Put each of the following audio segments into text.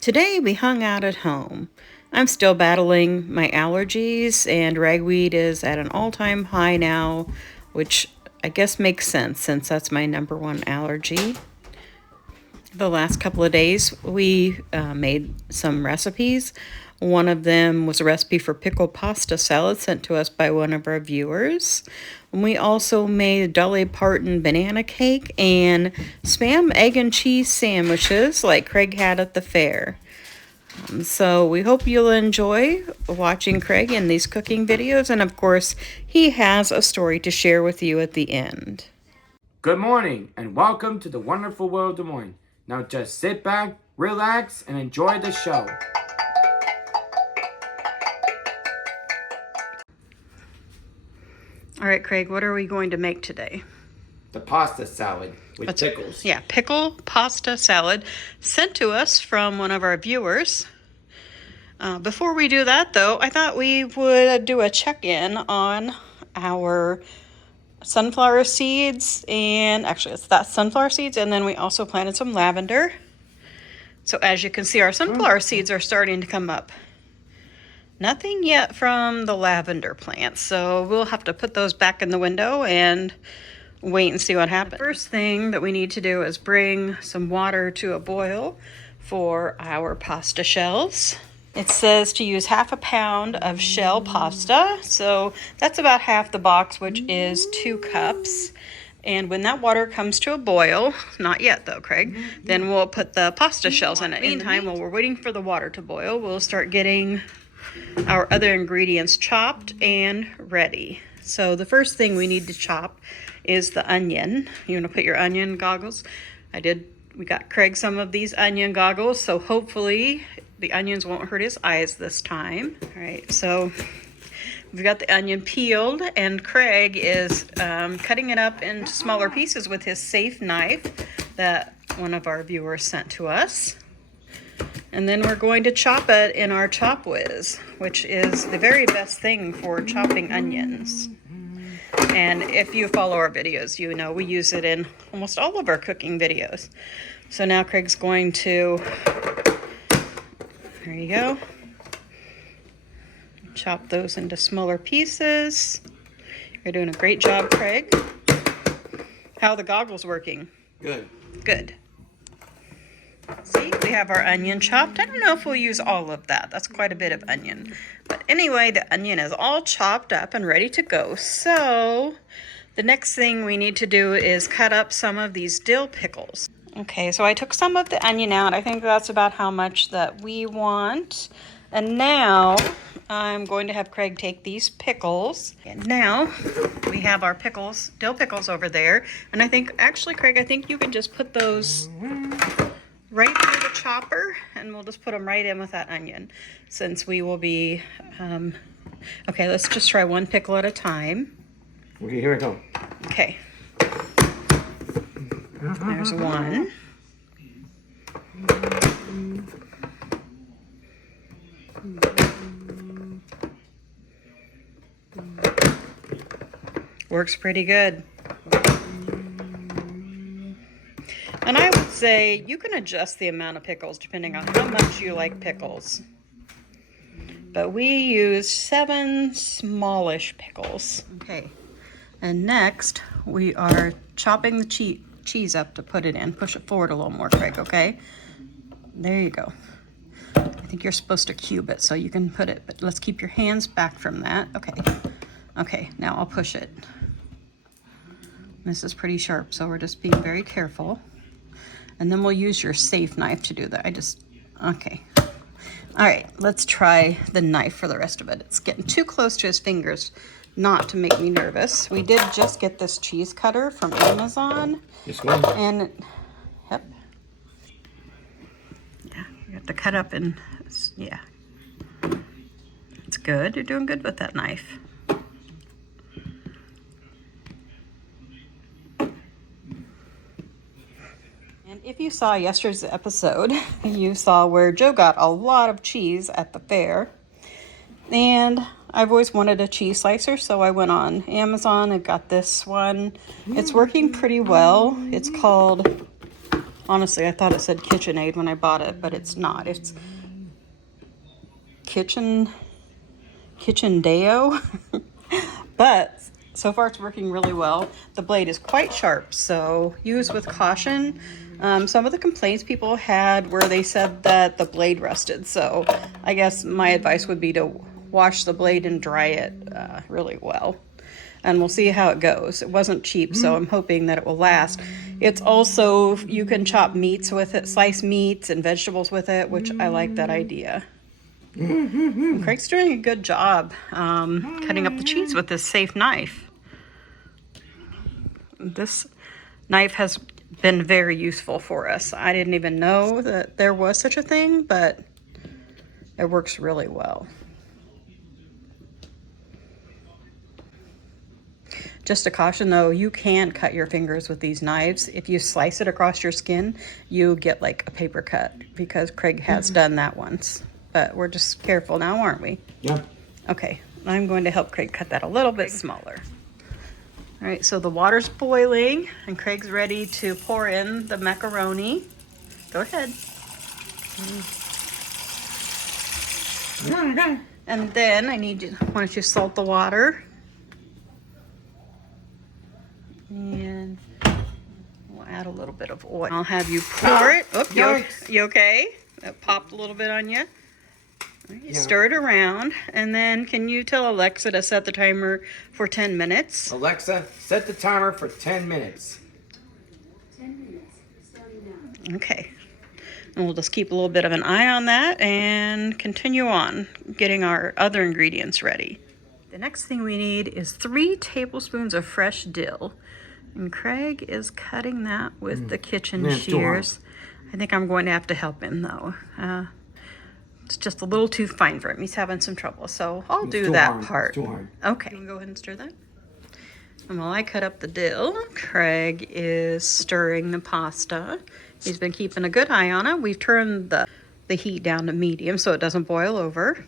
Today we hung out at home. I'm still battling my allergies, and ragweed is at an all-time high now, which I guess makes sense since that's my #1 allergy. The last couple of days we made some recipes. One of them was a recipe for pickle pasta salad sent to us by one of our viewers. We also made Dolly Parton banana cake and Spam egg and cheese sandwiches like Craig had at the fair. So we hope you'll enjoy watching Craig in these cooking videos, and of course he has a story to share with you at the end. Good morning and welcome to the wonderful world of Des Moines. Now just sit back, relax, and enjoy the show. All right, Craig, what are we going to make today? The pasta salad with pickles. Yeah, pickle pasta salad sent to us from one of our viewers. Before we do that, though, I thought we would do a check-in on our sunflower seeds, and actually it's that sunflower seeds, and then we also planted some lavender. So as you can see, our sunflower seeds are starting to come up. Nothing yet from the lavender plants, so we'll have to put those back in the window and wait and see what happens. The first thing that we need to do is bring some water to a boil for our pasta shells. It says to use ½ a pound of shell pasta, so that's about half the box, which is 2 cups. And when that water comes to a boil, not yet though, Craig, then we'll put the pasta shells in it. Meantime, while we're waiting for the water to boil, we'll start getting our other ingredients chopped and ready. So the first thing we need to chop is the onion. You want to put your onion goggles. We got Craig some of these onion goggles, so hopefully the onions won't hurt his eyes this time. All right, so we've got the onion peeled, and Craig is cutting it up into smaller pieces with his safe knife that one of our viewers sent to us. And then we're going to chop it in our Chop Whiz, which is the very best thing for chopping onions. And if you follow our videos, you know we use it in almost all of our cooking videos. So now Craig's going to, there you go, chop those into smaller pieces. You're doing a great job, Craig. How are the goggles working? Good. Good. See, we have our onion chopped. I don't know if we'll use all of that. That's quite a bit of onion. But anyway, the onion is all chopped up and ready to go. So the next thing we need to do is cut up some of these dill pickles. Okay, so I took some of the onion out. I think that's about how much that we want. And now I'm going to have Craig take these pickles. And now we have our pickles, dill pickles over there. And I think, actually, Craig, I think you can just put those right through the chopper, and we'll just put them right in with that onion, since we will be, okay, let's just try one pickle at a time. Okay, here we go. Okay. There's one. Works pretty good. And I would say you can adjust the amount of pickles depending on how much you like pickles. But we use 7 smallish pickles. Okay. And next, we are chopping the cheese up to put it in. Push it forward a little more, Craig, okay? There you go. I think you're supposed to cube it so you can put it, but let's keep your hands back from that. Okay. Okay, now I'll push it. This is pretty sharp, so we're just being very careful. And then we'll use your safe knife to do that. Okay. All right, let's try the knife for the rest of it. It's getting too close to his fingers not to make me nervous. We did just get this cheese cutter from Amazon. This one? And, yep. Yeah, we have to cut up and, yeah. It's good. You're doing good with that knife. And if you saw yesterday's episode, you saw where Joe got a lot of cheese at the fair. And I've always wanted a cheese slicer, so I went on Amazon and got this one. It's working pretty well. It's called Honestly, I thought it said KitchenAid when I bought it, but it's not. It's Kitchen Deo. But so far it's working really well. The blade is quite sharp, so use with caution. Some of the complaints people had were they said that the blade rusted, so I guess my advice would be to wash the blade and dry it really well. And we'll see how it goes. It wasn't cheap, so I'm hoping that it will last. It's also, you can chop meats with it, slice meats and vegetables with it, which I like that idea. And Craig's doing a good job cutting up the cheese with this safe knife. This knife has been very useful for us. I didn't even know that there was such a thing, but it works really well. Just a caution though, you can cut your fingers with these knives. If you slice it across your skin, you get like a paper cut, because Craig has done that once. But we're just careful now, aren't we? Yeah. Okay, I'm going to help Craig cut that a little bit smaller. All right, so the water's boiling and Craig's ready to pour in the macaroni. Go ahead. And then why don't you salt the water? And we'll add a little bit of oil. I'll have you pour it. Oh, you okay? That popped a little bit on you. Right, stir it around, and then can you tell Alexa to set the timer for 10 minutes? Alexa, set the timer for 10 minutes. 10 minutes, starting now. Okay. And we'll just keep a little bit of an eye on that and continue on getting our other ingredients ready. The next thing we need is 3 tablespoons of fresh dill. And Craig is cutting that with the kitchen shears. I think I'm going to have to help him though. It's just a little too fine for him. He's having some trouble, so I'll do that part. It's too hard. Okay. You want to go ahead and stir that? And while I cut up the dill, Craig is stirring the pasta. He's been keeping a good eye on it. We've turned the heat down to medium so it doesn't boil over.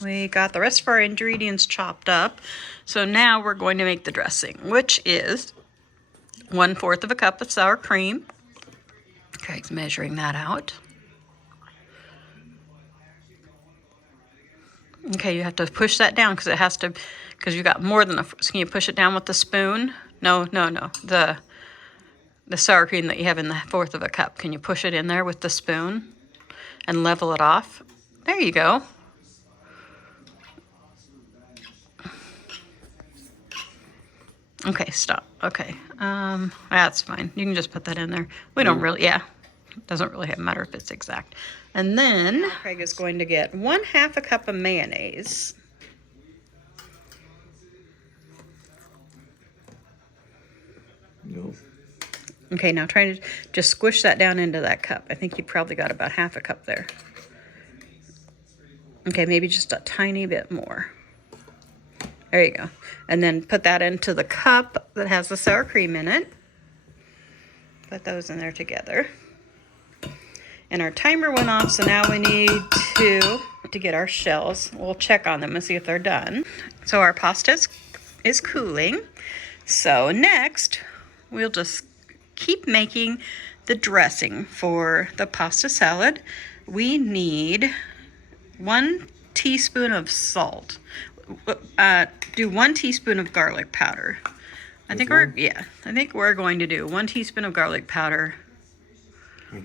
We got the rest of our ingredients chopped up. So now we're going to make the dressing, which is 1/4 of a cup of sour cream. Craig's measuring that out. Okay, you have to push that down because you got more than so can you push it down with the spoon? No. The sour cream that you have in the 1/4 of a cup. Can you push it in there with the spoon and level it off? There you go. Okay, stop. Okay, that's fine. You can just put that in there. We don't really, it doesn't really matter if it's exact. And then Craig is going to get 1/2 a cup of mayonnaise. No. Okay, now try to just squish that down into that cup. I think you probably got about 1/2 a cup there. Okay, maybe just a tiny bit more. There you go. And then put that into the cup that has the sour cream in it. Put those in there together. And our timer went off, so now we need to get our shells. We'll check on them and see if they're done. So our pasta is cooling. So next, we'll just keep making the dressing for the pasta salad. We need 1 teaspoon of salt. Do 1 teaspoon of garlic powder. I think we're going to do 1 teaspoon of garlic powder.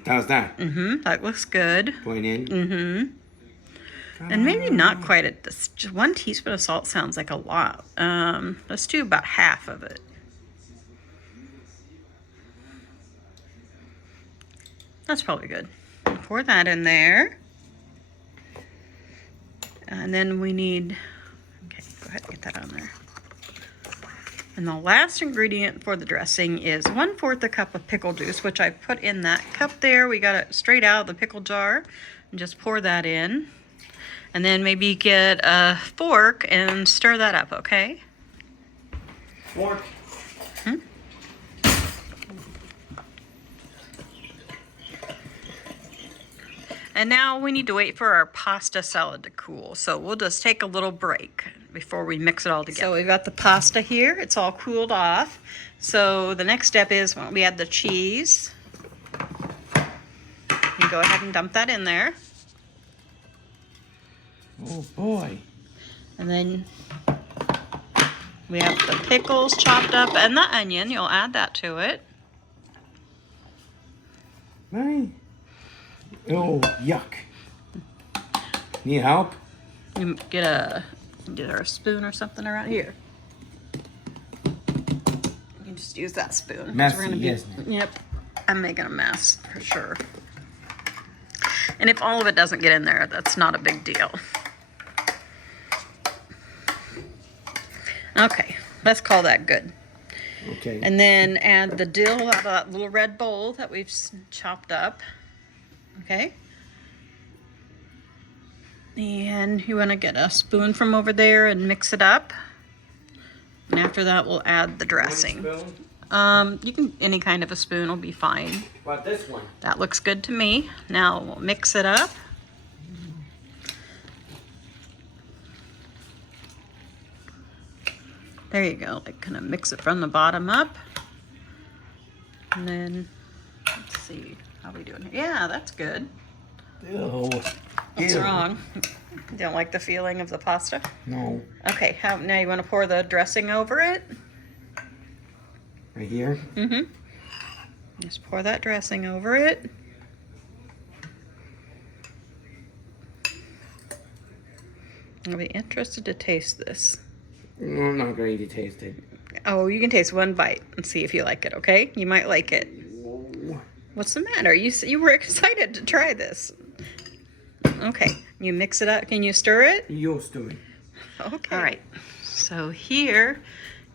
How's that? That looks good. Point in. And maybe not quite at this. Just 1 teaspoon of salt sounds like a lot. Let's do about 1/2 of it. That's probably good. Pour that in there. And then we need, okay, go ahead and get that on there. And the last ingredient for the dressing is 1/4 a cup of pickle juice, which I put in that cup there. We got it straight out of the pickle jar. And just pour that in. And then maybe get a fork and stir that up, okay? Fork. And now we need to wait for our pasta salad to cool. So we'll just take a little break. before we mix it all together. So we've got the pasta here. It's all cooled off. So the next step is when we add the cheese. You go ahead and dump that in there. Oh boy. And then we have the pickles chopped up and the onion. You'll add that to it. Right. Oh, yuck. Need help? You get a spoon or something around here. You can just use that spoon. 'Cause Messy, we're gonna be, isn't it? Yep. I'm making a mess for sure. And if all of it doesn't get in there, that's not a big deal. Okay, let's call that good. Okay. And then add the dill out of that little red bowl that we've chopped up. Okay. And you want to get a spoon from over there and mix it up. And after that, we'll add the dressing. One spoon? You can, any kind of a spoon will be fine. What about this one? That looks good to me. Now we'll mix it up. There you go. Like kind of mix it from the bottom up. And then, let's see, how are we doing here? Yeah, that's good. Ew. What's Ew. wrong? You don't like the feeling of the pasta? No. Okay, now you want to pour the dressing over it? Right here? Mm-hmm. Just pour that dressing over it. I'll be interested to taste this. I'm not going to taste it. Oh, you can taste one bite and see if you like it, okay? You might like it. What's the matter? You were excited to try this. Okay, you mix it up. Can you stir it? You'll stir it. Okay. All right. So here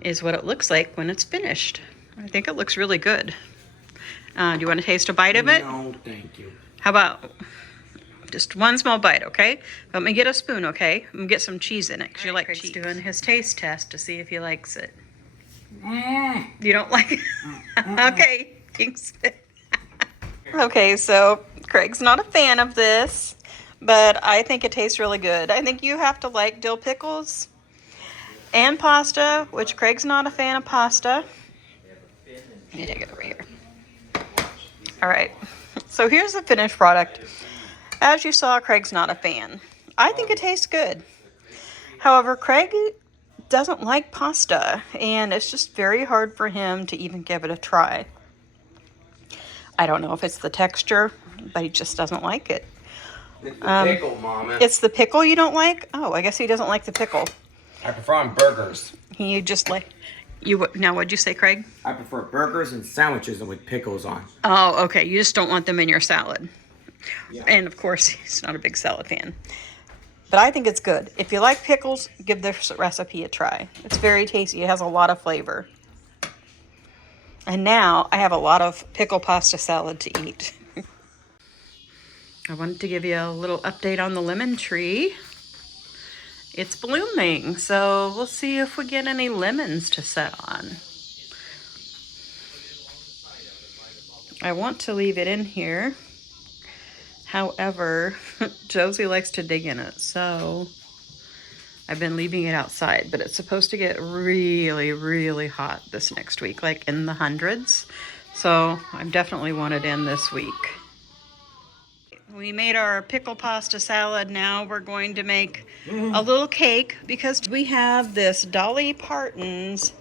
is what it looks like when it's finished. I think it looks really good. Do you want to taste a bite of it? No, thank you. How about just one small bite, okay? Let me get a spoon, okay? I'm gonna get some cheese in it because you like cheese. Doing his taste test to see if he likes it. You don't like it? Okay. Thanks. Okay, so Craig's not a fan of this, but I think it tastes really good. I think you have to like dill pickles and pasta, which Craig's not a fan of pasta. Let me take it over here. All right, so here's the finished product. As you saw, Craig's not a fan. I think it tastes good. However, Craig doesn't like pasta, and it's just very hard for him to even give it a try. I don't know if it's the texture, but he just doesn't like it. It's the pickle, Mama. It's the pickle you don't like? Oh, I guess he doesn't like the pickle. I prefer on burgers. He just like... Now, what'd you say, Craig? I prefer burgers and sandwiches with pickles on. Oh, okay. You just don't want them in your salad. Yeah. And, of course, he's not a big salad fan. But I think it's good. If you like pickles, give this recipe a try. It's very tasty. It has a lot of flavor. And now I have a lot of pickle pasta salad to eat. I wanted to give you a little update on the lemon tree. It's blooming, so we'll see if we get any lemons to set on. I want to leave it in here. However, Josie likes to dig in it, so I've been leaving it outside, but it's supposed to get really, really hot this next week, like in the hundreds. So I definitely want it in this week. We made our pickle pasta salad. Now we're going to make a little cake because we have this Dolly Parton's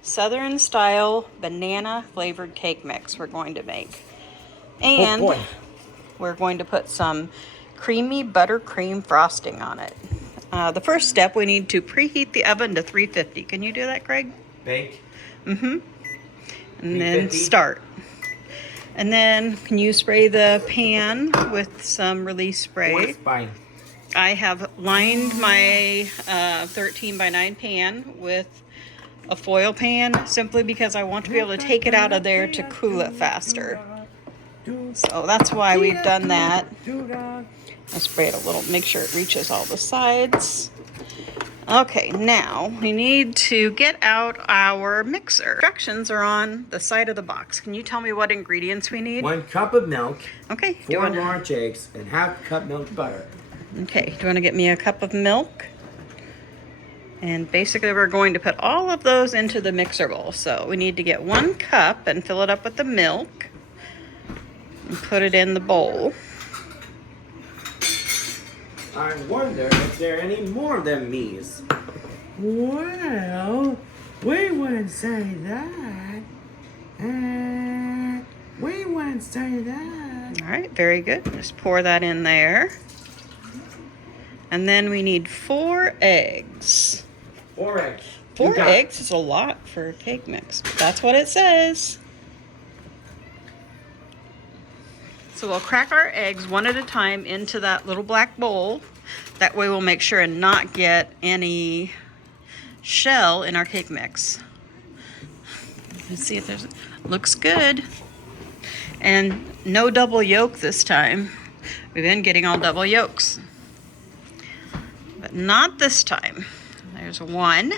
Southern style banana flavored cake mix we're going to make. And Oh boy. we're going to put some creamy buttercream frosting on it. The first step, we need to preheat the oven to 350. Can you do that, Craig? Bake. Mm-hmm. And then 350? start. And then can you spray the pan with some release spray? What's by? I have lined my 13 by 9 pan with a foil pan simply because I want to be able to take it out of there to cool it faster. So that's why we've done that. I'll spray it a little, make sure it reaches all the sides. Okay, now we need to get out our mixer. Instructions are on the side of the box. Can you tell me what ingredients we need? 1 cup of milk, Okay. 4 large eggs, and half cup milk butter. Okay, do you want to get me a cup of milk? And basically we're going to put all of those into the mixer bowl. So we need to get 1 cup and fill it up with the milk and put it in the bowl. I wonder if there are any more than me's. Well, we wouldn't say that. We wouldn't say that. All right, very good. Just pour that in there. And then we need 4 eggs. 4 eggs. 4 eggs is a lot for a cake mix, but that's what it says. So we'll crack our eggs one at a time into that little black bowl. That way we'll make sure and not get any shell in our cake mix. Let's see if there's, looks good. And no double yolk this time. We've been getting all double yolks. But not this time. There's 1.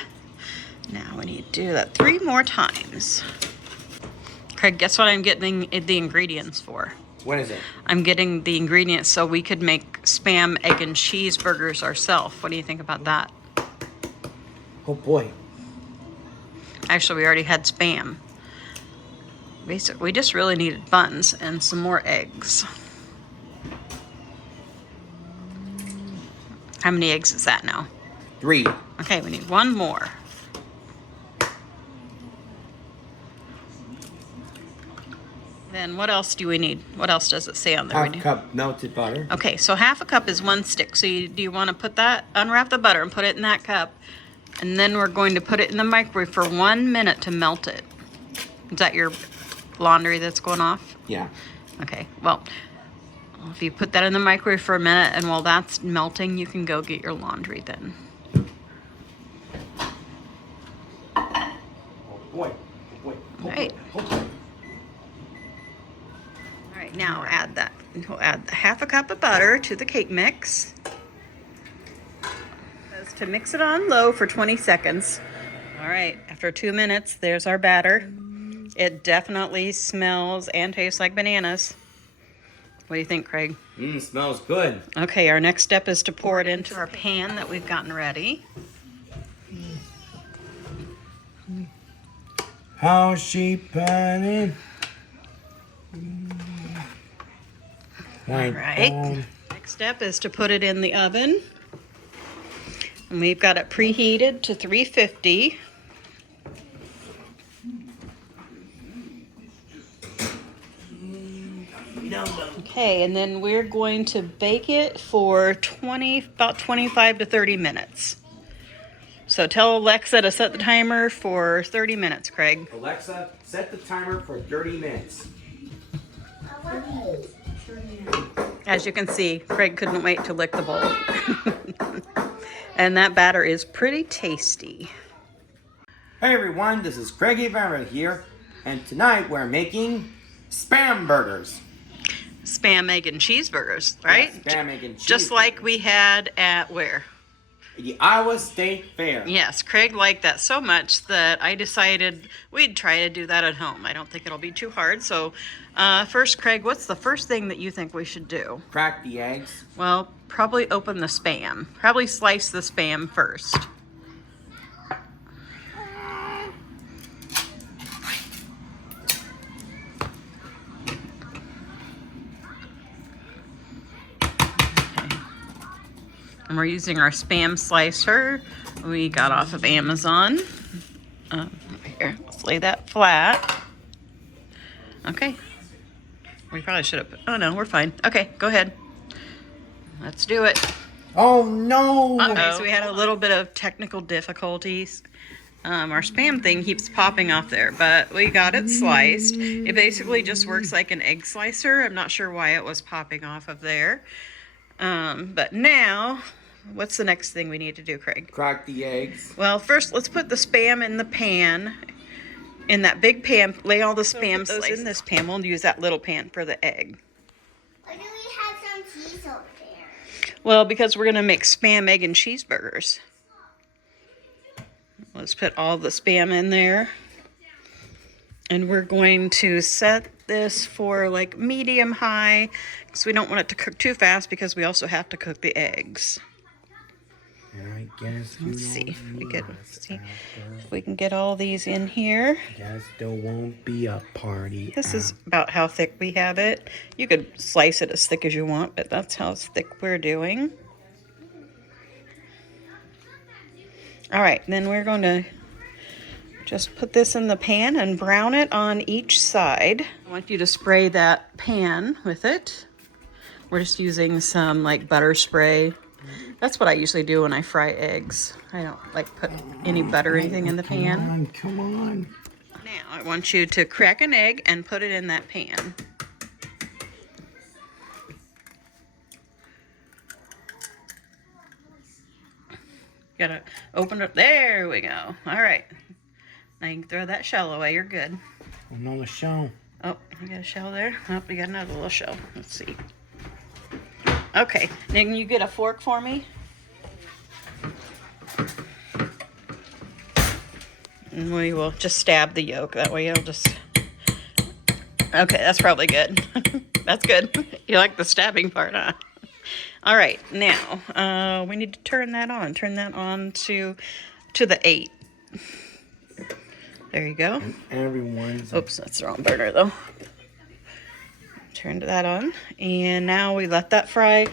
Now we need to do that 3 more times. Craig, guess what I'm getting the ingredients for? What is it? I'm getting the ingredients so we could make Spam, egg, and cheeseburgers ourselves. What do you think about that? Oh boy. Actually, we already had Spam. Basically, we just really needed buns and some more eggs. How many eggs is that now? 3. Okay, we need 1 more. Then what else do we need? What else does it say on there? Half cup melted butter. Okay, so half a cup is 1 stick. So do you want to put that, unwrap the butter and put it in that cup. And then we're going to put it in the microwave for 1 minute to melt it. Is that your laundry that's going off? Yeah. Okay, well, if you put that in the microwave for a minute and while that's melting, you can go get your laundry then. Oh boy. Oh boy. Oh Right. boy. Oh boy. All right, now add that. We'll add half a cup of butter to the cake mix. Just to mix it on low for 20 seconds. All right, after 2 minutes, there's our batter. It definitely smells and tastes like bananas. What do you think, Craig? Smells good. Okay, our next step is to pour it into our pan that we've gotten ready. How's she panning? All right. Next step is to put it in the oven. And we've got it preheated to 350. Okay, and then we're going to bake it for about 25 to 30 minutes. So tell Alexa to set the timer for 30 minutes, Craig. Alexa, set the timer for 30 minutes. As you can see, Craig couldn't wait to lick the bowl. And that batter is pretty tasty. Hey everyone, this is Craig Ivara here, and tonight we're making Spam burgers. Spam, egg, and cheeseburgers, right? Yes, Spam, egg, and cheese. Just like we had at where? The Iowa State Fair. Yes, Craig liked that so much that I decided we'd try to do that at home. I don't think it'll be too hard. So first, Craig, what's the first thing that you think we should do? Crack the eggs. Well, probably open the Spam. Probably slice the Spam first. And we're using our Spam slicer we got off of Amazon. Here, let's lay that flat. Okay. We probably should have, oh no, we're fine. Okay, go ahead. Let's do it. Oh no! Okay, so we had a little bit of technical difficulties. Our Spam thing keeps popping off there, but we got it sliced. It basically just works like an egg slicer. I'm not sure why it was popping off of there. But now, what's the next thing we need to do, Craig? Crack the eggs. Well, first let's put the Spam in the pan. In that big pan, lay all the Spam slices in this pan. We'll use that little pan for the egg. Why do we have some cheese over there? Well, because we're going to make Spam, egg, and cheeseburgers. Let's put all the Spam in there. And we're going to set this for like medium high because we don't want it to cook too fast because we also have to cook the eggs. And I guess you Let's see if we get after. if we can get all these in here. Guess there won't be a party. This is about how thick we have it. You could slice it as thick as you want, but that's how thick we're doing. All right, then we're going to just put this in the pan and brown it on each side. I want you to spray that pan with it. We're just using some like butter spray. That's what I usually do when I fry eggs. I don't like put any butter or anything in the pan. Come on. Now I want you to crack an egg and put it in that pan. Gotta open it. There we go. All right. Now you can throw that shell away. You're good. Another shell. Oh, you got a shell there? Oh, you got another little shell. Let's see. Okay. Now can you get a fork for me? And we will just stab the yolk. That way it'll just... Okay, that's probably good. That's good. You like the stabbing part, huh? All right, now we need to turn that on. Turn that on to the 8. There you go. Everyone's. Oops, that's the wrong burner though. Turned that on, and now we let that fry.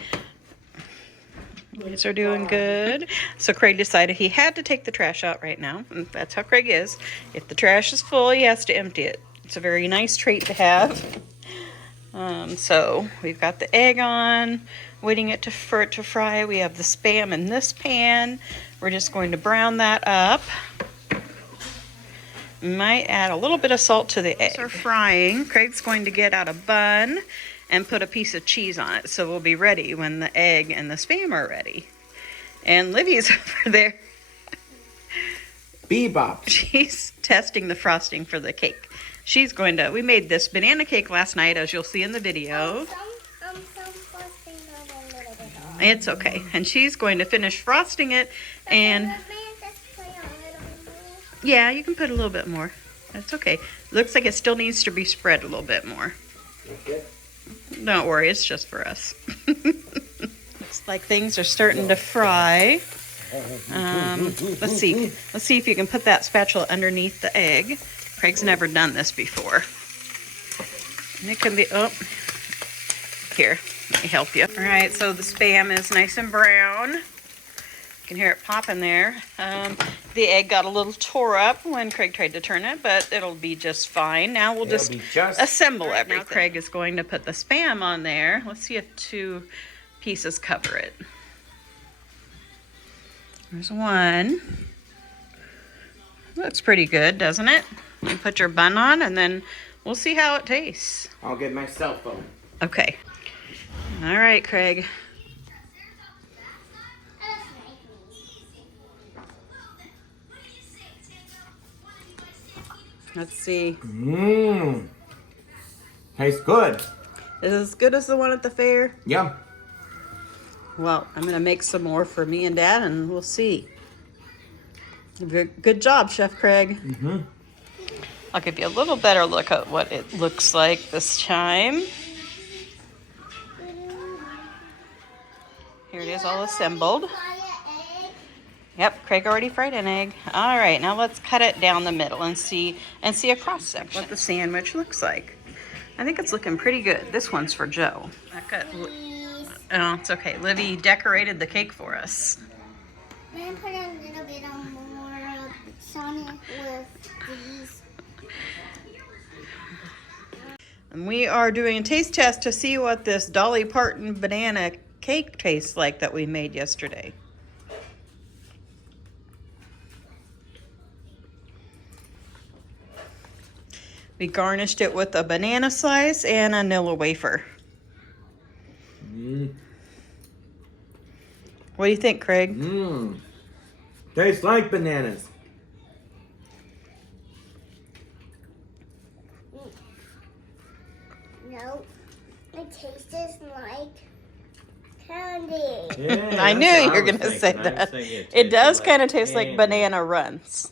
These are doing good. So Craig decided he had to take the trash out right now. And that's how Craig is. If the trash is full, he has to empty it. It's a very nice trait to have. So we've got the egg on, waiting for it to fry. We have the Spam in this pan. We're just going to brown that up. Might add a little bit of salt to the egg. These are frying. Craig's going to get out a bun and put a piece of cheese on it, so we'll be ready when the egg and the Spam are ready. And Livy's over there. Bebop. She's testing the frosting for the cake. She's going to, we made this banana cake last night, as you'll see in the video. Some frosting got a little bit off. It's okay. And she's going to finish frosting it, and May I just put a little bit more? yeah, you can put a little bit more. That's okay. Looks like it still needs to be spread a little bit more. Okay. Don't worry, it's just for us. Looks like things are starting to fry. Let's see if you can put that spatula underneath the egg. Craig's never done this before. And it can be, oh, here, let me help you. All right, so the Spam is nice and brown. You can hear it popping there. The egg got a little tore up when Craig tried to turn it, but it'll be just fine. Now we'll just assemble everything. Now Craig is going to put the Spam on there. Let's see if 2 pieces cover it. There's one. Looks pretty good, doesn't it? You put your bun on, and then we'll see how it tastes. I'll get my cell phone. Okay. All right, Craig. Let's see. Mmm. Tastes good. Is it as good as the one at the fair? Yeah. Well, I'm going to make some more for me and Dad, and we'll see. Good job, Chef Craig. Mm-hmm. I'll give you a little better look at what it looks like this time. Here it is all assembled. Yep, Craig already fried an egg. All right, now let's cut it down the middle and see a cross section. What the sandwich looks like. I think it's looking pretty good. This one's for Joe. Oh, it's okay. Livy decorated the cake for us. May I put a little bit of more Sonic with these? And we are doing a taste test to see what this Dolly Parton banana cake tastes like that we made yesterday. We garnished it with a banana slice and a vanilla wafer. Mmm. What do you think, Craig? Mmm. Tastes like bananas. No, it tastes like candy. Yeah, I knew you were going to say that. It does kind of taste like banana runs.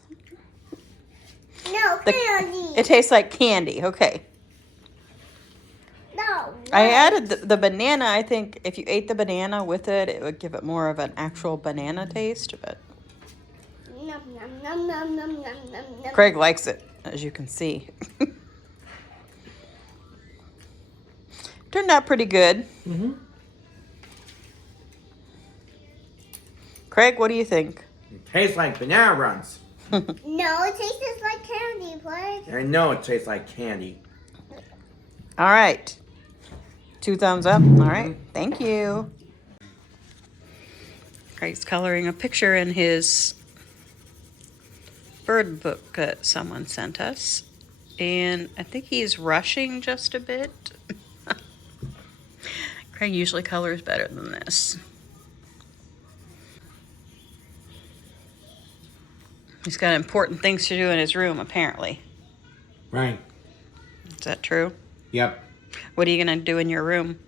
No, candy. It tastes like candy. Okay. No. I added the banana. I think if you ate the banana with it, it would give it more of an actual banana taste. But Nom, nom, nom, nom, nom, nom, nom, nom. Craig likes it, as you can see. Turned out pretty good. Mm-hmm. Craig, what do you think? It tastes like banana runs. No, it tastes like candy, please. I know it tastes like candy. All right. 2 thumbs up. All right. Thank you. Craig's coloring a picture in his bird book that someone sent us. And I think he's rushing just a bit. Craig usually colors better than this. He's got important things to do in his room, apparently. Right. Is that true? Yep. What are you going to do in your room?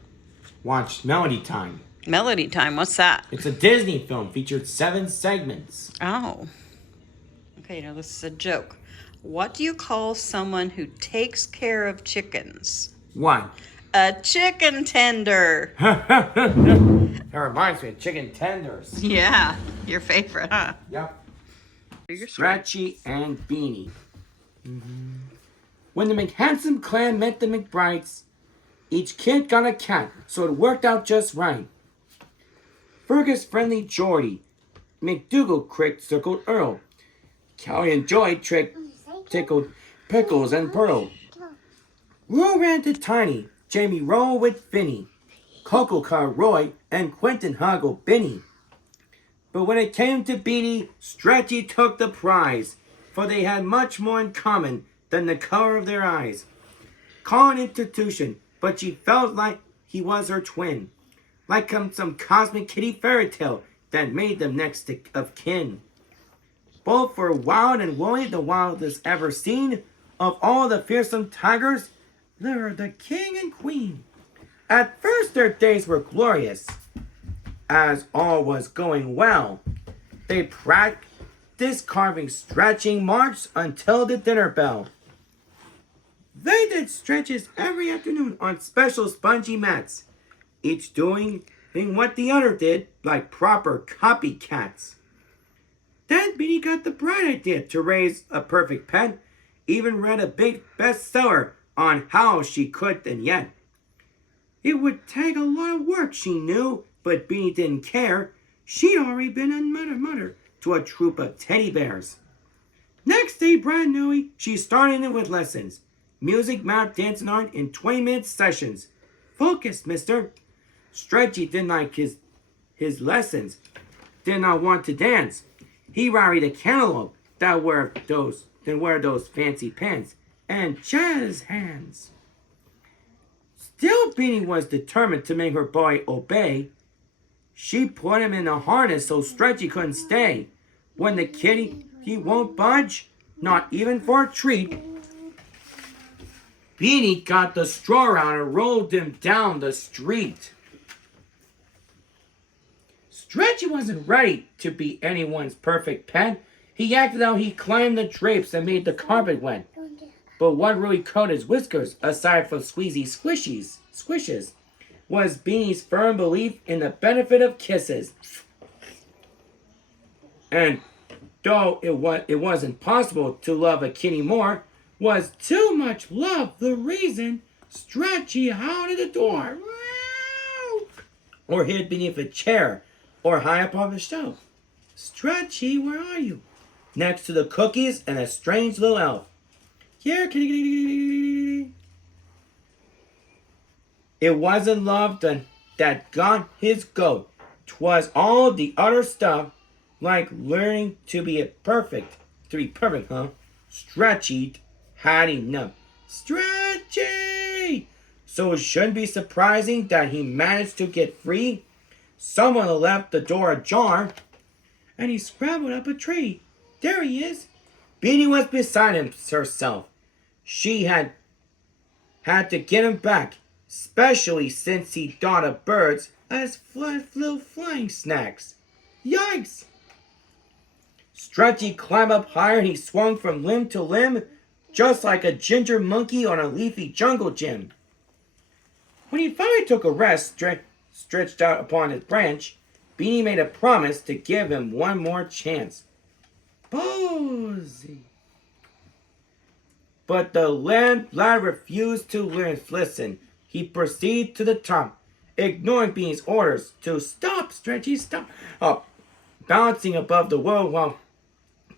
Watch Melody Time. Melody Time, what's that? It's a Disney film featured 7 segments. Oh. Okay, now this is a joke. What do you call someone who takes care of chickens? 1. A chicken tender. That reminds me of chicken tenders. Yeah, your favorite, huh? Yep. Do your Stretchy and Beanie. When the McHandsome clan met the McBrides, each kid got a cat, so it worked out just right. Fergus friendly Geordie, McDougal crick circled Earl. Callie and Joy tickled Pickles and Pearl. Roo ran to Tiny, Jamie rolled with Finny, Coco car Roy, and Quentin huggled Benny. But when it came to Beanie, Stretchy took the prize, for they had much more in common than the color of their eyes. Call an institution, but she felt like he was her twin, like some cosmic kitty fairy tale that made them next of kin. Both were wild and woolly, the wildest ever seen. Of all the fearsome tigers, they were the king and queen. At first their days were glorious, as all was going well. They practiced carving stretching marks until the dinner bell. They did stretches every afternoon on special spongy mats, each doing what the other did like proper copycats. Then Beanie got the bright idea to raise a perfect pet, even read a big bestseller on how she could and yet. It would take a lot of work, she knew, but Beanie didn't care. She'd already been a mother to a troop of teddy bears. Next day, brand new, she started in with lessons. Music, math, dance, and art in 20-minute sessions. Focus, mister. Stretchy didn't like his lessons. Did not want to dance. He rallied a cantaloupe that wear those fancy pants and jazz hands. Still, Beanie was determined to make her boy obey. She put him in a harness so Stretchy couldn't stay. When the kitty, he won't budge, not even for a treat. Beanie got the straw out and rolled him down the street. Stretchy wasn't ready to be anyone's perfect pet. He acted out he climbed the drapes and made the carpet wet. But what really curled his whiskers, aside from squeezy squishes, was Beanie's firm belief in the benefit of kisses. And though it wasn't possible to love a kitty more, was too much love the reason Stretchy howled at the door, or hid beneath a chair, or high up on the shelf. Stretchy, where are you? Next to the cookies and a strange little elf. Here, kitty. It wasn't love that got his goat. 'Twas all the other stuff, like learning to be perfect, huh? Stretchy had enough. Stretchy! So it shouldn't be surprising that he managed to get free. Someone left the door ajar, and he scrambled up a tree. There he is. Beanie was beside herself. She had to get him back, especially since he thought of birds as little flying snacks. Yikes! Stretchy climbed up higher and he swung from limb to limb, just like a ginger monkey on a leafy jungle gym. When he finally took a rest stretched out upon his branch, Beanie made a promise to give him one more chance. Posy. But the lad refused to listen. He proceeded to the top, ignoring Beanie's orders to stop, Stretchy, stop. Bouncing above the world while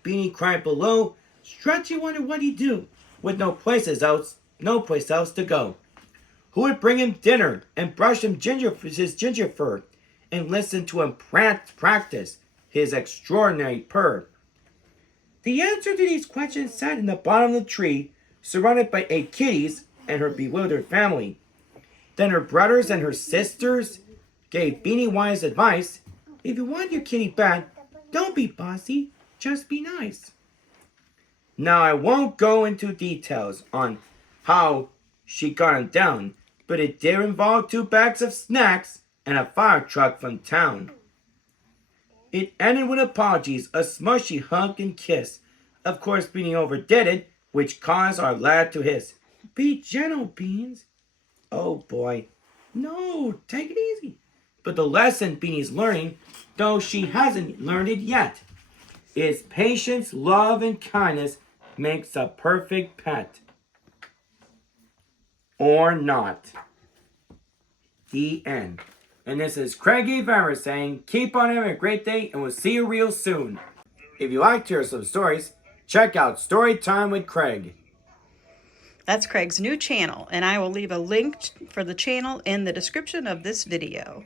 Beanie cried below. Stretchy wondered what he'd do, with no place else to go. Who would bring him dinner and brush his ginger fur and listen to him practice his extraordinary purr? The answer to these questions sat in the bottom of the tree, surrounded by 8 kitties and her bewildered family. Then her brothers and her sisters gave Beanie wise advice. If you want your kitty back, don't be bossy, just be nice. Now I won't go into details on how she got him down, but it did involve 2 bags of snacks and a fire truck from town. It ended with apologies, a smushy hug and kiss. Of course, Beanie overdid it, which caused our lad to hiss. Be gentle, Beans. Oh boy. No, take it easy. But the lesson Beanie's learning, though she hasn't learned it yet, is patience, love, and kindness makes a perfect pet. Or not. The end. And this is Craig E. Farmer saying, keep on having a great day, and we'll see you real soon. If you like to hear some stories, check out Storytime with Craig. That's Craig's new channel, and I will leave a link for the channel in the description of this video.